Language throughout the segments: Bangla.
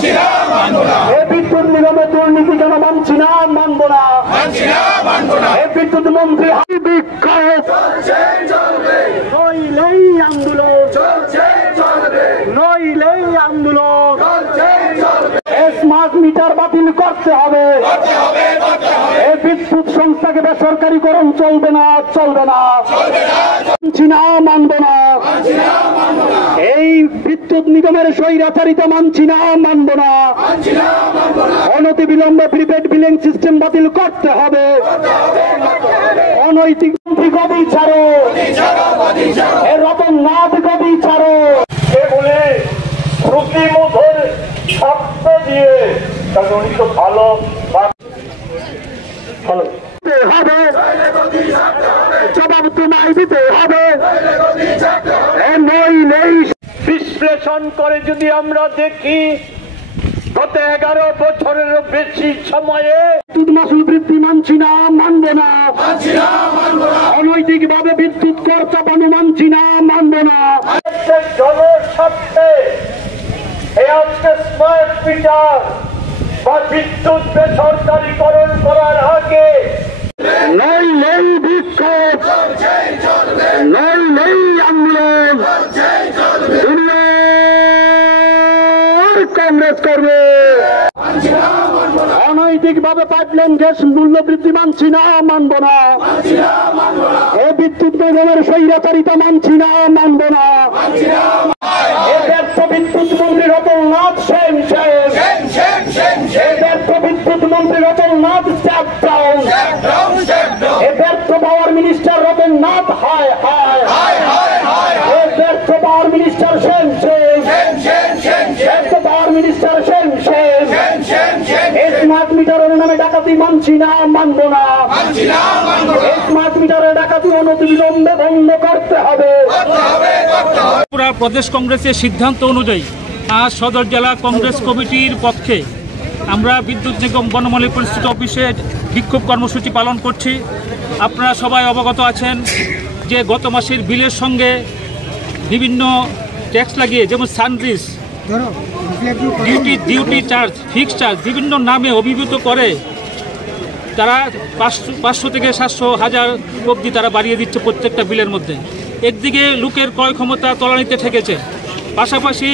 এই বিদ্যুৎ নিগমের দুর্নীতি কেন মানছি না, মানব না। এই বিদ্যুৎ মন্ত্রী বিক্ষোভ নইলেই আন্দোলন, নইলেই আন্দোলন। স্মার্ট মিটার বাতিল করতে হবে। এই বিদ্যুৎ সংস্থাকে বেসরকারীকরণ চলবে না, চলবে না, মানছি না, মানব না। এই বিদ্যুৎ নিগমের স্বৈরাচারিতা মানছি না, মানব না। অনতি বিলম্বে প্রিপেড বিলিং সিস্টেম বাতিল করতে হবে। অনৈতিক গদি ছাড়ো, রতন নাথ গদি ছাড়ো বলে শ্রুতিমধুর শব্দ দিয়ে উনি তো ভালো হবে, জবাব তোমায় দিতে হবে। বিশ্লেষণ করে যদি আমরা দেখি গত 11 বছরের বেশি সময়ে বিদ্যুৎ মাসুল বৃদ্ধি মানছি না, মানব না। অনৈতিক ভাবে বিদ্যুৎ কর চাপানো মানছি না, মানব না। জনস্বার্থে আজকে স্মার্ট মিটার বা বিদ্যুৎ বেসরকারীকরণ করার আগে নইলেই বিক্ষোভ, নইলেই আন্দোলন কংগ্রেস করবে। অনৈতিক ভাবে পাইপলাইন গ্যাস মূল্য বৃদ্ধি মানছি না, মানব না। এই বিদ্যুৎ নিগমের স্বৈরাচারিতা মানছি না, মানব না। ব্যর্থ বিদ্যুৎ মন্ত্রী রতন নাথ সেন ব্যর্থ বিদ্যুৎ মন্ত্রী রতন নাথ স্ট্যাপ ডাউন। ব্যর্থ পাওয়ার মিনিস্টার রতন নাথ হায় হায়। ব্যর্থ পাওয়ার মিনিস্টার সেন ব্যর্থ পাওয়ার মিনিস্টার সেন স্মার্ট মিটারের নামে ডাকাতি মানছি না, মানব না। স্মার্ট মিটারের ডাকাতি অনতিবিলম্বে বন্ধ করতে হবে। ত্রিপুরা প্রদেশ কংগ্রেসের সিদ্ধান্ত অনুযায়ী আজ সদর জেলা কংগ্রেস কমিটির পক্ষে আমরা বিদ্যুৎ নিগম বনমালী পরিস্থিতি অফিসে বিক্ষোভ কর্মসূচি পালন করছি। আপনারা সবাই অবগত আছেন যে গত মাসের বিলের সঙ্গে বিভিন্ন ট্যাক্স লাগিয়ে, যেমন সানরিস, ডিউটি চার্জ, ফিক্সড চার্জ বিভিন্ন নামে অভিভূত করে তারা 500 থেকে 700 হাজার অবধি তারা বাড়িয়ে দিচ্ছে প্রত্যেকটা বিলের মধ্যে। একদিকে লোকের ক্রয় ক্ষমতা তলানিতে ঠেকেছে, পাশাপাশি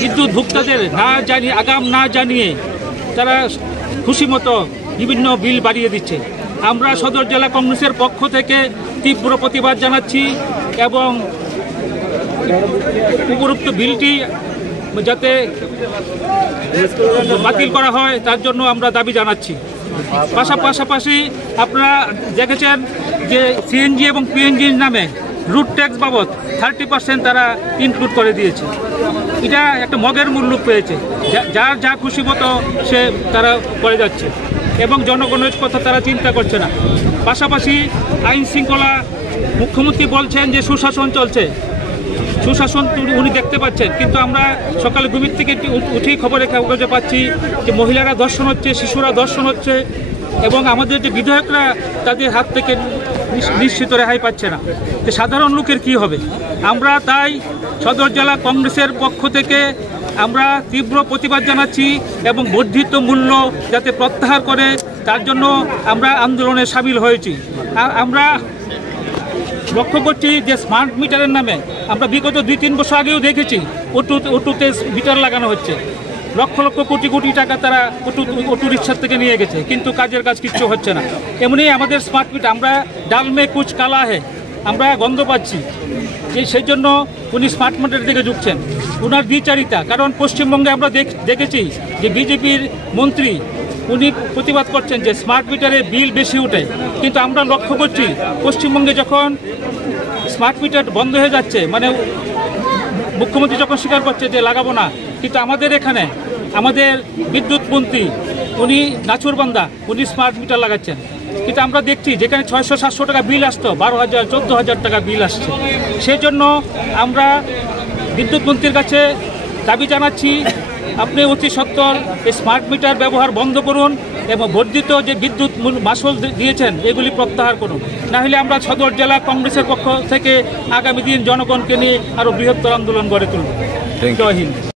বিদ্যুৎ ভোক্তাদের আগাম না জানিয়ে তারা খুশি মতো বিভিন্ন বিল বাড়িয়ে দিচ্ছে। আমরা সদর জেলা কংগ্রেসের পক্ষ থেকে তীব্র প্রতিবাদ জানাচ্ছি এবং উপরোক্ত বিলটি যাতে বাতিল করা হয় তার জন্য আমরা দাবি জানাচ্ছি। পাশাপাশি আপনারা দেখেছেন যে সিএনজি এবং পিএনজির নামে রুট ট্যাক্স বাবদ 30% তারা ইনক্লুড করে দিয়েছে। এটা একটা মগের মূল্য পেয়েছে, যার যা খুশি মতো সে তারা করে যাচ্ছে এবং জনগণের কথা তারা চিন্তা করছে না। পাশাপাশি আইন শৃঙ্খলা মুখ্যমন্ত্রী বলছেন যে সুশাসন চলছে, সুশাসন উনি দেখতে পাচ্ছেন, কিন্তু আমরা সকালে ঘুমির থেকে উঠেই খবরে কাগজে পাচ্ছি যে মহিলারা ধর্ষণ হচ্ছে, শিশুরা ধর্ষণ হচ্ছে এবং আমাদের যে বিধায়করা তাদের হাত থেকে নিশ্চিত রেহাই পাচ্ছে না। যে সাধারণ লোকের কি হবে? আমরা তাই সদর জেলা কংগ্রেসের পক্ষ থেকে আমরা তীব্র প্রতিবাদ জানাচ্ছি এবং বর্ধিত মূল্য যাতে প্রত্যাহার করে তার জন্য আমরা আন্দোলনে সামিল হয়েছি। আমরা লক্ষ্য করছি যে স্মার্ট মিটারের নামে আমরা বিগত 2-3 বছর আগেও দেখেছি অটোতে মিটার লাগানো হচ্ছে, লক্ষ লক্ষ কোটি কোটি টাকা তারা অটো রিক্সার থেকে নিয়ে গেছে, কিন্তু কাজের কাজ কিচ্ছু হচ্ছে না। এমনি আমাদের স্মার্ট মিটার আমরা ডাল মে কুচ কালা হে, আমরা গন্ধ পাচ্ছি যে সেই জন্য উনি স্মার্ট মিটারের দিকে ঝুঁকছেন। ওনার দ্বিচারিতা, কারণ পশ্চিমবঙ্গে আমরা দেখেছি যে বিজেপির মন্ত্রী উনি প্রতিবাদ করছেন যে স্মার্ট মিটারে বিল বেশি ওঠে, কিন্তু আমরা লক্ষ্য করছি পশ্চিমবঙ্গে যখন স্মার্ট মিটার বন্ধ হয়ে যাচ্ছে, মানে মুখ্যমন্ত্রী যখন স্বীকার করছে যে লাগাবো না, কিন্তু আমাদের এখানে আমাদের বিদ্যুৎ মন্ত্রী উনি নাচুরবান্দা উনি স্মার্ট মিটার লাগাচ্ছেন, কিন্তু আমরা দেখছি যেখানে 600-700 টাকা বিল আসতো 12,000-14,000 টাকা বিল আসছে। সেই জন্য আমরা বিদ্যুৎ মন্ত্রীর কাছে দাবি জানাচ্ছি আপনি অতি সত্বর এই স্মার্ট মিটার ব্যবহার বন্ধ করুন এবং বর্ধিত যে বিদ্যুৎ মাশুল দিয়েছেন এগুলি প্রত্যাহার করুন, না হলে আমরা সদর জেলা কংগ্রেসের পক্ষ থেকে আগামী দিন জনগণকে নিয়ে আরও বৃহত্তর আন্দোলন গড়ে তুলব। জয় হিন্দ।